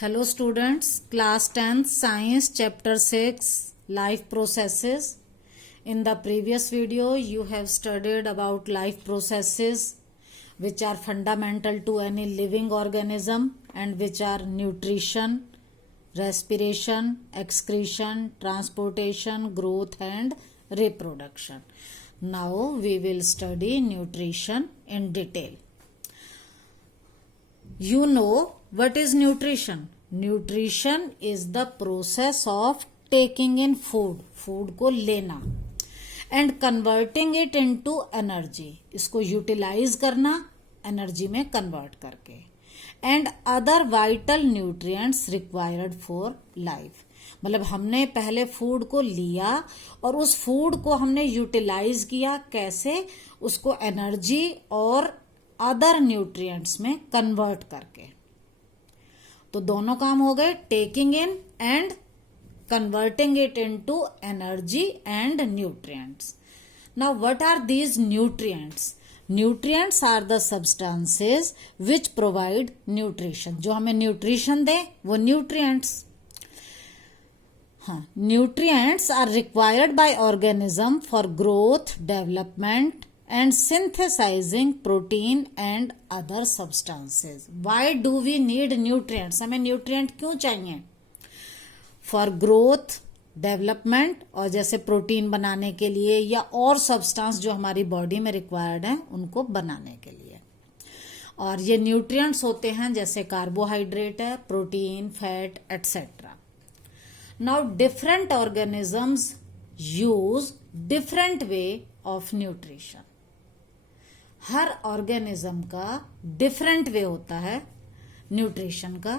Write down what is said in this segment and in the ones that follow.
Hello students, class 10th science chapter 6 life processes. In the previous video you have studied about life processes which are fundamental to any living organism and which are nutrition, respiration, excretion, transportation, growth and reproduction. Now we will study nutrition in detail. You know what is nutrition? Nutrition is the process of taking in food, food को लेना and converting it into energy, इसको utilize करना energy में convert करके and other vital nutrients required for life. मतलब हमने पहले food को लिया और उस फूड को हमने यूटिलाइज किया, कैसे? उसको एनर्जी और अदर न्यूट्रिएंट्स में कन्वर्ट करके। तो दोनों काम हो गए, taking in and converting it into energy and nutrients. Now what are these nutrients? Nutrients are the substances which provide nutrition. जो हमें न्यूट्रिशन दे वो न्यूट्रिएंट्स। हाँ, nutrients are required by organism for growth, development and synthesizing protein and other substances. Why do we need nutrients? हमें nutrient क्यों चाहिए? For growth, development और जैसे प्रोटीन बनाने के लिए या और सब्सटेंस जो हमारी बॉडी में रिक्वायर्ड है उनको बनाने के लिए। और ये न्यूट्रिएंट्स होते हैं जैसे कार्बोहाइड्रेट है, protein, fat etcetera. Now different organisms use different way of nutrition. Her organism का डिफरेंट वे होता है न्यूट्रिशन का।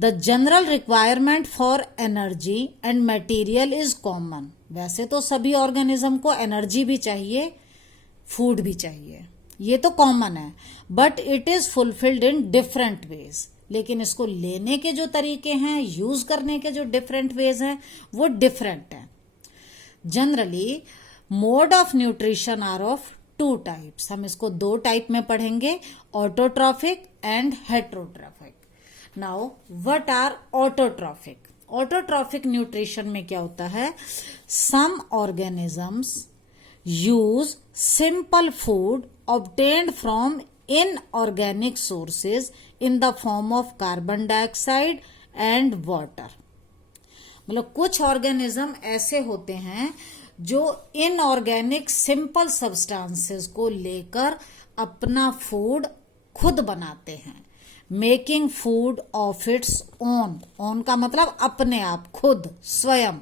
The general requirement for energy and material is common. वैसे तो सभी ऑर्गेनिज्म को एनर्जी भी चाहिए, फूड भी चाहिए, ये तो कॉमन है, but it is fulfilled in different ways. लेकिन इसको लेने के जो तरीके हैं, यूज करने के जो डिफरेंट वेज हैं, वो डिफरेंट हैं। Generally mode of nutrition are of two types. हम इसको दो टाइप में पढ़ेंगे, autotrophic and heterotrophic. Now what are autotrophic? Autotrophic nutrition में क्या होता है? Some organisms use simple food obtained from inorganic sources in the form of carbon dioxide and water. मतलब कुछ ऑर्गेनिज्म ऐसे होते हैं जो इनऑर्गेनिक सिंपल सब्सटेंसेस को लेकर अपना फूड खुद बनाते हैं। Making food of its own. Own का मतलब अपने आप, खुद, स्वयं।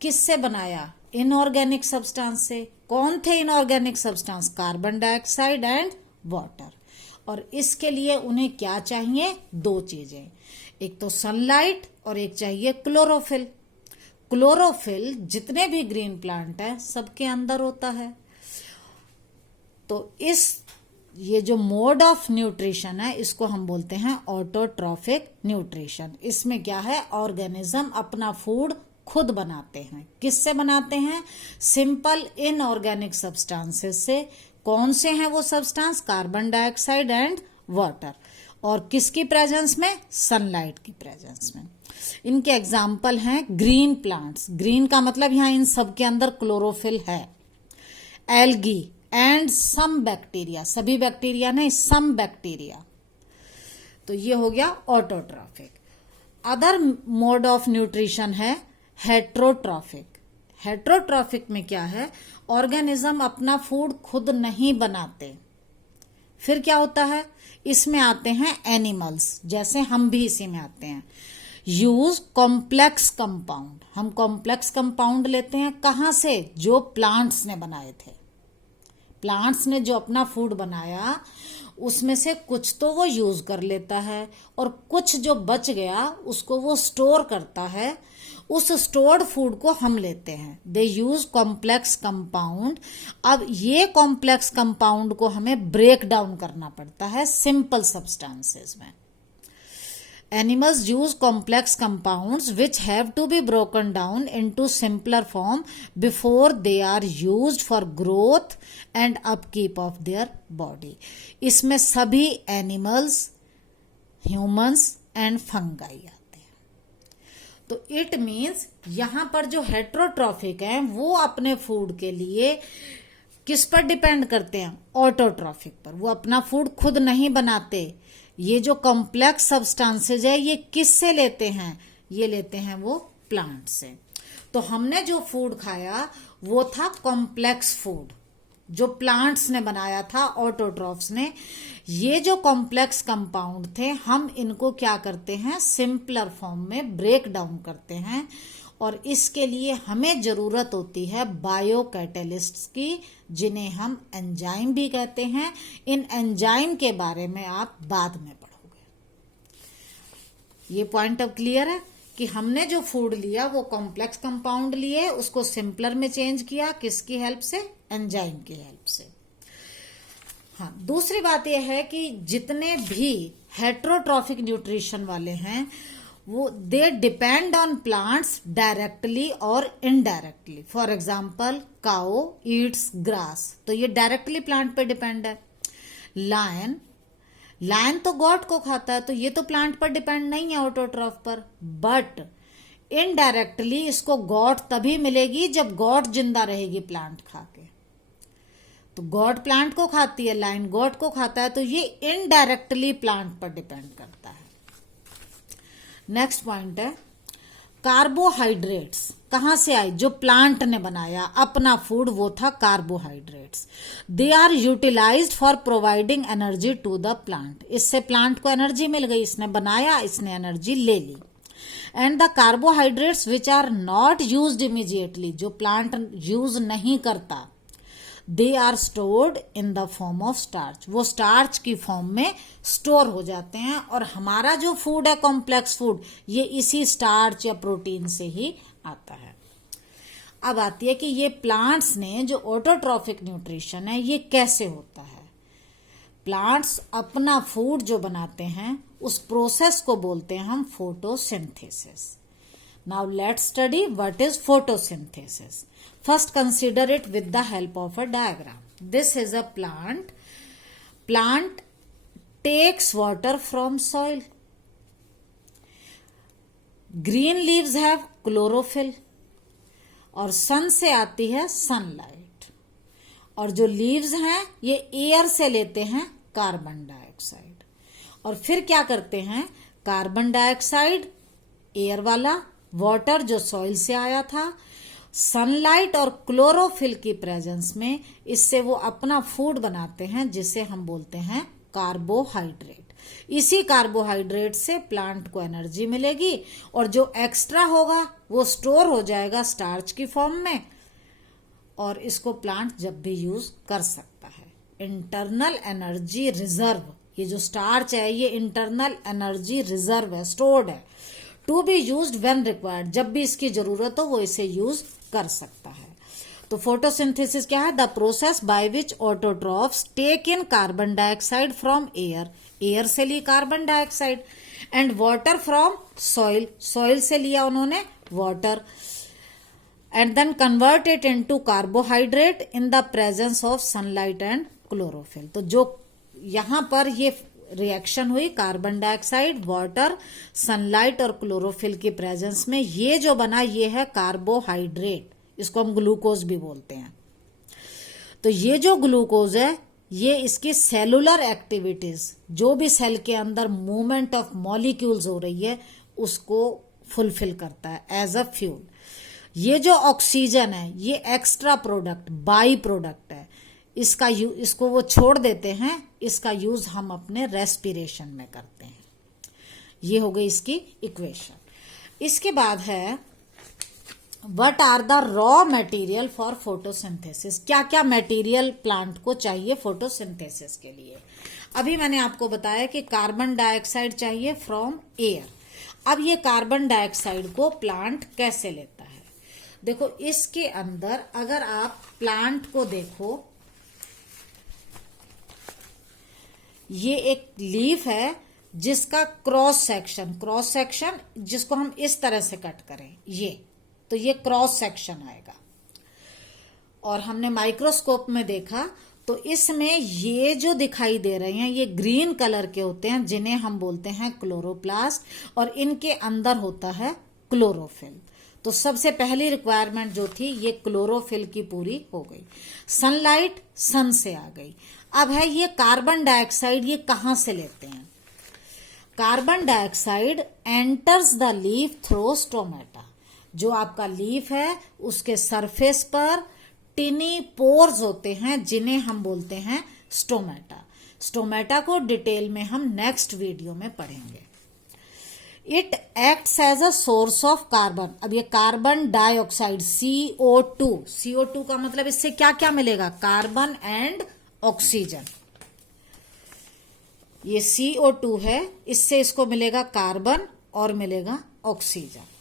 किससे बनाया? इनऑर्गेनिक सब्सटेंस से। कौन थे inorganic substance? Carbon dioxide and water. और इसके लिए उन्हें क्या चाहिए? दो चीजें, एक तो सनलाइट और एक चाहिए क्लोरोफिल। क्लोरोफिल जितने भी ग्रीन प्लांट है सबके अंदर होता है। तो ये जो मोड ऑफ न्यूट्रिशन है इसको हम बोलते हैं ऑटोट्रॉफिक न्यूट्रिशन। इसमें क्या है? ऑर्गेनिज्म अपना फूड खुद बनाते हैं। किससे बनाते हैं? सिंपल इनऑर्गेनिक सब्सटेंसेस से। कौन से हैं वो substance? Carbon dioxide and water. और किसकी प्रेजेंस में? सनलाइट की प्रेजेंस में। इनके एग्जाम्पल हैं ग्रीन प्लांट्स। ग्रीन का मतलब यहां इन सब के अंदर क्लोरोफिल है। Algae and some bacteria. सभी बैक्टीरिया नहीं, सम बैक्टीरिया। तो ये हो गया autotrophic. Other mode of nutrition है हेट्रोट्रॉफिक। हेट्रोट्रॉफिक में क्या है? ऑर्गेनिज्म अपना फूड खुद नहीं बनाते। फिर क्या होता है? इसमें आते हैं एनिमल्स, जैसे हम भी इसी में आते हैं। Use complex compound. हम कॉम्प्लेक्स कंपाउंड लेते हैं कहां से? जो प्लांट्स ने बनाए थे। प्लांट्स ने जो अपना फूड बनाया उसमें से कुछ तो वो यूज कर लेता है और कुछ जो बच गया उसको वो स्टोर करता है। उस स्टोर्ड फूड को हम लेते हैं। दे यूज कॉम्प्लेक्स कंपाउंड। अब ये कॉम्प्लेक्स कंपाउंड को हमें ब्रेक डाउन करना पड़ता है सिंपल सब्सटेंसेस में। Animals use complex compounds which have to be broken down into simpler form before they are used for growth and upkeep of their body. इसमें सभी animals, humans एंड फंगाई आते हैं। तो it means यहां पर जो heterotrophic है वो अपने फूड के लिए किस पर डिपेंड करते हैं? ऑटोट्रॉफिक पर। वो अपना फूड खुद नहीं बनाते। ये जो कॉम्प्लेक्स सब्सटेंसेज है ये किस से लेते हैं? ये लेते हैं वो प्लांट से। तो हमने जो फूड खाया वो था कॉम्प्लेक्स फूड जो प्लांट्स ने बनाया था, ऑटोट्रॉफ्स ने। ये जो कॉम्प्लेक्स कंपाउंड थे हम इनको क्या करते हैं? सिंपलर फॉर्म में ब्रेक डाउन करते हैं और इसके लिए हमें जरूरत होती है बायो कैटलिस्ट्स की, जिन्हें हम एंजाइम भी कहते हैं। इन एंजाइम के बारे में आप बाद में पढ़ोगे। ये पॉइंट अब क्लियर है कि हमने जो फूड लिया वो कॉम्प्लेक्स कंपाउंड लिए, उसको सिंपलर में चेंज किया, किसकी हेल्प से? एंजाइम की हेल्प से। हाँ, दूसरी बात यह है कि जितने भी हेट्रोट्रॉफिक न्यूट्रिशन वाले हैं वो they depend on plants directly और indirectly. For example cow eats grass, तो ये डायरेक्टली प्लांट पे डिपेंड है। लायन तो गॉट को खाता है, तो ये तो प्लांट पर डिपेंड नहीं है, ऑटोट्रॉफ पर। बट इनडायरेक्टली इसको गॉट तभी मिलेगी जब गॉट जिंदा रहेगी प्लांट खा के। तो गॉट प्लांट को खाती है, लायन गॉट को खाता है, तो ये इनडायरेक्टली प्लांट पर डिपेंड करता है। नेक्स्ट पॉइंट है कार्बोहाइड्रेट्स। कहां से आई? जो प्लांट ने बनाया अपना फूड वो था carbohydrates. They are utilised for providing energy to the plant. इससे प्लांट को एनर्जी मिल गई, इसने बनाया, इसने एनर्जी ले ली। And the carbohydrates which are not used immediately, जो प्लांट यूज नहीं करता, they are stored in the form of starch. वो स्टार्च की फॉर्म में स्टोर हो जाते हैं और हमारा जो फूड है कॉम्प्लेक्स फूड ये इसी स्टार्च या प्रोटीन से ही आता है। अब आती है कि ये प्लांट्स ने जो ऑटोट्रॉफिक न्यूट्रिशन है ये कैसे होता है। प्लांट्स अपना फूड जो बनाते हैं उस प्रोसेस को बोलते हैं हम photosynthesis. Now let's study what is photosynthesis. First consider it with the help of a diagram. This is a plant. Plant takes water from soil. Green leaves have chlorophyll. और सन से आती है सनलाइट। और जो लीव्स हैं ये air से लेते हैं कार्बन डाइऑक्साइड। और फिर क्या करते हैं? कार्बन डाइऑक्साइड एयर वाला, वाटर जो सॉइल से आया था, सनलाइट और क्लोरोफिल की प्रेजेंस में इससे वो अपना फूड बनाते हैं जिसे हम बोलते हैं कार्बोहाइड्रेट। इसी कार्बोहाइड्रेट से प्लांट को एनर्जी मिलेगी और जो एक्स्ट्रा होगा वो स्टोर हो जाएगा स्टार्च की फॉर्म में और इसको प्लांट जब भी यूज कर सकता है। इंटरनल एनर्जी रिजर्व, ये जो स्टार्च है ये इंटरनल एनर्जी रिजर्व है, स्टोर्ड है, to be used when required. जब भी इसकी जरूरत हो वो इसे यूज कर सकता है। तो फोटोसिंथेसिस क्या है? The process by which autotrophs take in carbon dioxide from air, air से ली carbon dioxide, and water from soil, soil से लिया उन्होंने water, and then convert it into carbohydrate in the presence of sunlight and chlorophyll. तो जो यहां पर ये रिएक्शन हुई कार्बन डाइऑक्साइड, वाटर, सनलाइट और क्लोरोफिल की प्रेजेंस में, ये जो बना ये है कार्बोहाइड्रेट। इसको हम ग्लूकोज भी बोलते हैं। तो ये जो ग्लूकोज है ये इसकी सेलुलर एक्टिविटीज, जो भी सेल के अंदर मूवमेंट ऑफ मॉलिक्यूल्स हो रही है उसको फुलफिल करता है एज अ फ्यूल। ये जो ऑक्सीजन है ये एक्स्ट्रा प्रोडक्ट, बाई प्रोडक्ट है, इसको वो छोड़ देते हैं, इसका यूज हम अपने रेस्पिरेशन में करते हैं। ये हो गई इसकी इक्वेशन। इसके बाद है what are the raw material for photosynthesis. क्या क्या मटेरियल प्लांट को चाहिए फोटोसिंथेसिस के लिए। अभी मैंने आपको बताया कि कार्बन डाइऑक्साइड चाहिए फ्रॉम एयर। अब ये कार्बन डाइऑक्साइड को प्लांट कैसे लेता है? देखो इसके अंदर अगर आप प्लांट को देखो, ये एक लीफ है जिसका क्रॉस सेक्शन जिसको हम इस तरह से कट करें तो ये क्रॉस सेक्शन आएगा। और हमने माइक्रोस्कोप में देखा तो इसमें ये जो दिखाई दे रहे हैं ये ग्रीन कलर के होते हैं, जिन्हें हम बोलते हैं क्लोरोप्लास्ट, और इनके अंदर होता है क्लोरोफिल। तो सबसे पहली रिक्वायरमेंट जो थी ये क्लोरोफिल की पूरी हो गई। सनलाइट सन से आ गई। अब है ये कार्बन डाइऑक्साइड, ये कहां से लेते हैं? Carbon dioxide enters the leaf through stomata. जो आपका लीफ है उसके सरफेस पर टिनी पोर्स होते हैं, जिन्हें हम बोलते हैं स्टोमेटा। स्टोमेटा को डिटेल में हम नेक्स्ट वीडियो में पढ़ेंगे। It acts as a source of carbon. अब ये कार्बन डाइऑक्साइड CO2, CO2 का मतलब इससे क्या क्या मिलेगा? Carbon and oxygen. ये CO2 है, इससे इसको मिलेगा कार्बन और मिलेगा oxygen.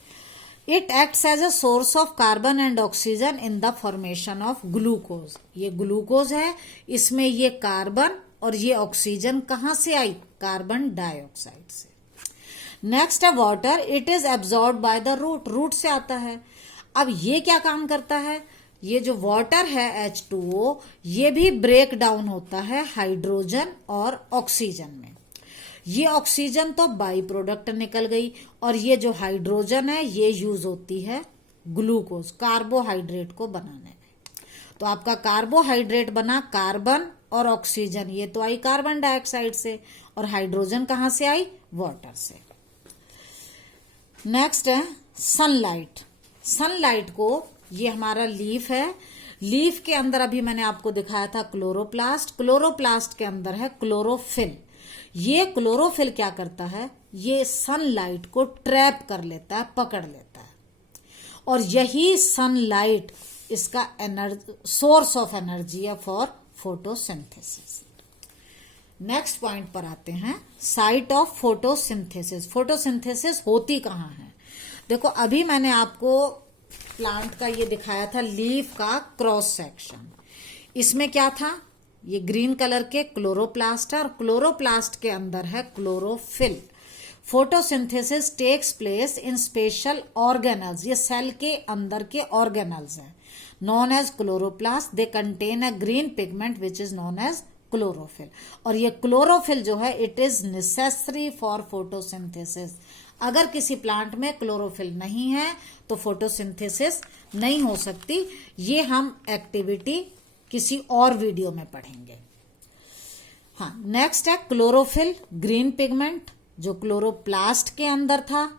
It acts as a source of carbon and oxygen in the formation of glucose. ये ग्लूकोज है, इसमें ये कार्बन और ये ऑक्सीजन कहां से आई? कार्बन डाइऑक्साइड से। नेक्स्ट है water. It is absorb by the root. Root से आता है। अब ये क्या काम करता है? ये जो वाटर है H2O, ये भी ब्रेक डाउन होता है हाइड्रोजन और ऑक्सीजन में। ये ऑक्सीजन तो बाई प्रोडक्ट निकल गई, और ये जो हाइड्रोजन है ये यूज होती है ग्लूकोज, कार्बोहाइड्रेट को बनाने में। तो आपका कार्बोहाइड्रेट बना कार्बन और ऑक्सीजन, ये तो आई कार्बन डाइऑक्साइड से, और हाइड्रोजन कहां से आई? वाटर से। नेक्स्ट है सनलाइट। सनलाइट को, ये हमारा लीफ है, लीफ के अंदर अभी मैंने आपको दिखाया था क्लोरोप्लास्ट। क्लोरोप्लास्ट के अंदर है क्लोरोफिल। ये क्लोरोफिल क्या करता है? ये सनलाइट को ट्रैप कर लेता है, पकड़ लेता है, और यही सनलाइट इसका सोर्स ऑफ एनर्जी है फॉर फोटोसिंथेसिस। नेक्स्ट पॉइंट पर आते हैं, साइट ऑफ फोटोसिंथेसिस। फोटोसिंथेसिस होती कहाँ है? देखो अभी मैंने आपको प्लांट का ये दिखाया था, लीफ का क्रॉस सेक्शन। इसमें क्या था? ये ग्रीन कलर के क्लोरोप्लास्ट है, और क्लोरोप्लास्ट के अंदर है chlorophyll. Photosynthesis takes place in special organelles. ये सेल के अंदर के ऑर्गेनल्स हैं, known as chloroplast. They contain a green pigment which is known as chlorophyll. और ये क्लोरोफिल जो है it is necessary for photosynthesis. अगर किसी प्लांट में क्लोरोफिल नहीं है तो फोटोसिंथेसिस नहीं हो सकती। ये हम एक्टिविटी किसी और वीडियो में पढ़ेंगे। हाँ, नेक्स्ट है क्लोरोफिल, ग्रीन पिगमेंट जो क्लोरोप्लास्ट के अंदर था,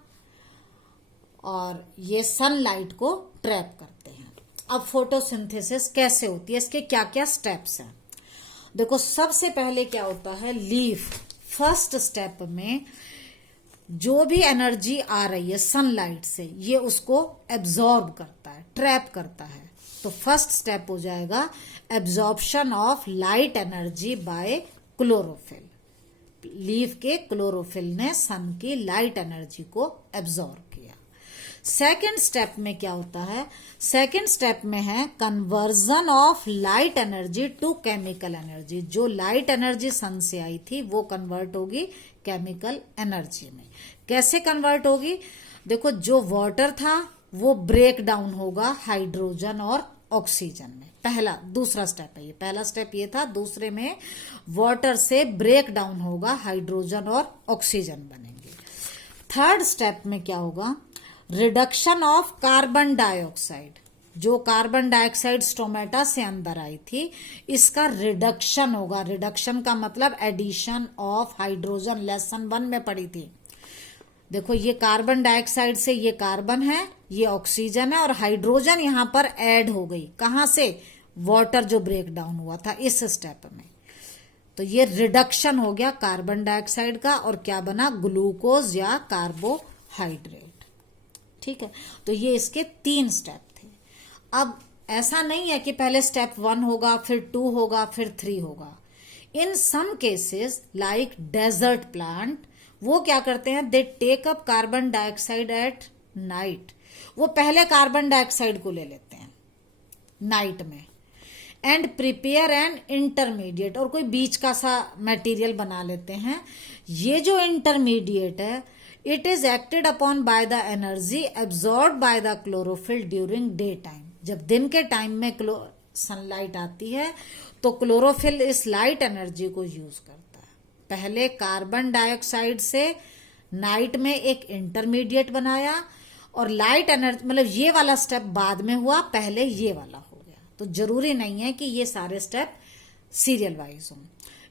और ये सनलाइट को ट्रैप करते हैं। अब फोटोसिंथेसिस कैसे होती है, इसके क्या क्या स्टेप्स हैं? देखो सबसे पहले क्या होता है, लीफ फर्स्ट स्टेप में जो भी एनर्जी आ रही है सनलाइट से, ये उसको एब्जॉर्ब करता है, ट्रैप करता है। तो फर्स्ट स्टेप हो जाएगा absorption of light energy by chlorophyll. Leaf के क्लोरोफिल ने सन की लाइट एनर्जी को एब्जॉर्ब किया। सेकेंड स्टेप में क्या होता है? सेकेंड स्टेप में है conversion of light energy to chemical energy. जो लाइट एनर्जी सन से आई थी वो कन्वर्ट होगी केमिकल एनर्जी में। कैसे कन्वर्ट होगी? देखो जो वाटर था वो ब्रेक डाउन होगा हाइड्रोजन और ऑक्सीजन में। दूसरा स्टेप है ये। पहला स्टेप ये था, दूसरे में वाटर से ब्रेक डाउन होगा, हाइड्रोजन और ऑक्सीजन बनेंगे। थर्ड स्टेप में क्या होगा? Reduction of carbon dioxide. जो कार्बन डाइऑक्साइड स्टोमेटा से अंदर आई थी, इसका रिडक्शन होगा। रिडक्शन का मतलब एडिशन ऑफ हाइड्रोजन, लेसन 1 में पढ़ी थी। देखो ये कार्बन डाइऑक्साइड से ये कार्बन है, ये ऑक्सीजन है, और हाइड्रोजन यहां पर ऐड हो गई। कहां से? वाटर जो ब्रेक डाउन हुआ था इस स्टेप में। तो ये रिडक्शन हो गया कार्बन डाइऑक्साइड का, और क्या बना? ग्लूकोज या कार्बोहाइड्रेट। ठीक है, तो ये इसके 3 स्टेप थे। अब ऐसा नहीं है कि पहले स्टेप 1 होगा, फिर 2 होगा, फिर 3 होगा। In some cases like desert plant, वो क्या करते हैं? They take up carbon dioxide at night. वो पहले कार्बन डाइऑक्साइड को ले लेते हैं नाइट में, एंड प्रिपेयर एन इंटरमीडिएट, और कोई बीच का सा मटेरियल बना लेते हैं। ये जो इंटरमीडिएट है, it is acted upon by the energy absorb by the chlorophyll during day time. जब दिन के टाइम में सनलाइट आती है तो क्लोरोफिल इस लाइट एनर्जी को यूज करता है। पहले कार्बन डाइऑक्साइड से नाइट में एक इंटरमीडिएट बनाया और लाइट एनर्जी मतलब ये वाला स्टेप बाद में हुआ, पहले ये वाला हो गया। तो जरूरी नहीं है कि ये सारे स्टेप सीरियल वाइज हों।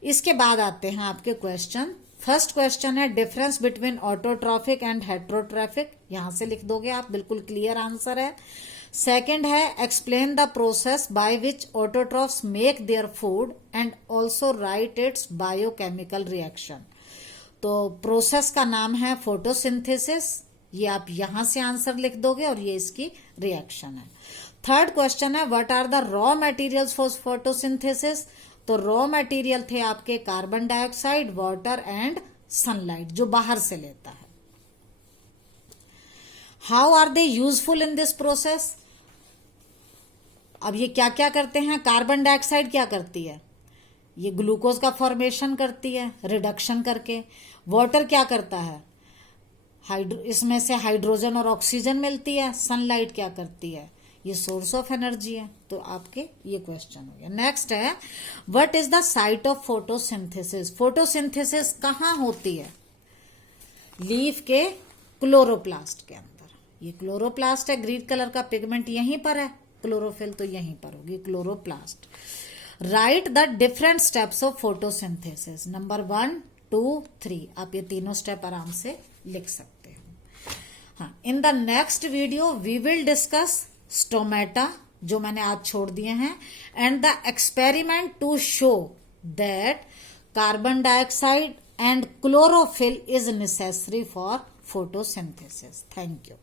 इसके बाद आते हैं आपके क्वेश्चन। फर्स्ट क्वेश्चन है difference between autotrophic and heterotrophic, यहां से लिख दोगे आप, बिल्कुल क्लियर आंसर है। सेकंड है explain the process by which autotrophs make their food and also right it's biochemical reaction. तो प्रोसेस का नाम है फोटोसिंथेसिस, ये आप यहां से आंसर लिख दोगे और ये इसकी रिएक्शन है। थर्ड क्वेश्चन है what are the raw materials for photosynthesis. तो रॉ मटेरियल थे आपके carbon dioxide, water and sunlight, जो बाहर से लेता है। How are they useful in this process. अब ये क्या क्या करते हैं, कार्बन डाइऑक्साइड क्या करती है, ये ग्लूकोज का फॉर्मेशन करती है रिडक्शन करके। वाटर क्या करता है, इसमें से हाइड्रोजन और ऑक्सीजन मिलती है। सनलाइट क्या करती है, ये सोर्स ऑफ एनर्जी है। तो आपके ये क्वेश्चन हो गया। नेक्स्ट है what is the site of photosynthesis. Photosynthesis कहाँ होती है, लीफ के क्लोरोप्लास्ट के अंदर। ये क्लोरोप्लास्ट है, ग्रीन कलर का पिगमेंट यहीं पर है, क्लोरोफिल तो यहीं पर होगी, chloroplast. Right the different steps of photosynthesis, number 1, 2, 3। आप ये तीनों स्टेप आराम से लिख सकते हो। हाँ, in the next video we will discuss stomata, जो मैंने आज छोड़ दिए हैं, and the experiment to show that carbon dioxide and chlorophyll is necessary for photosynthesis. Thank you.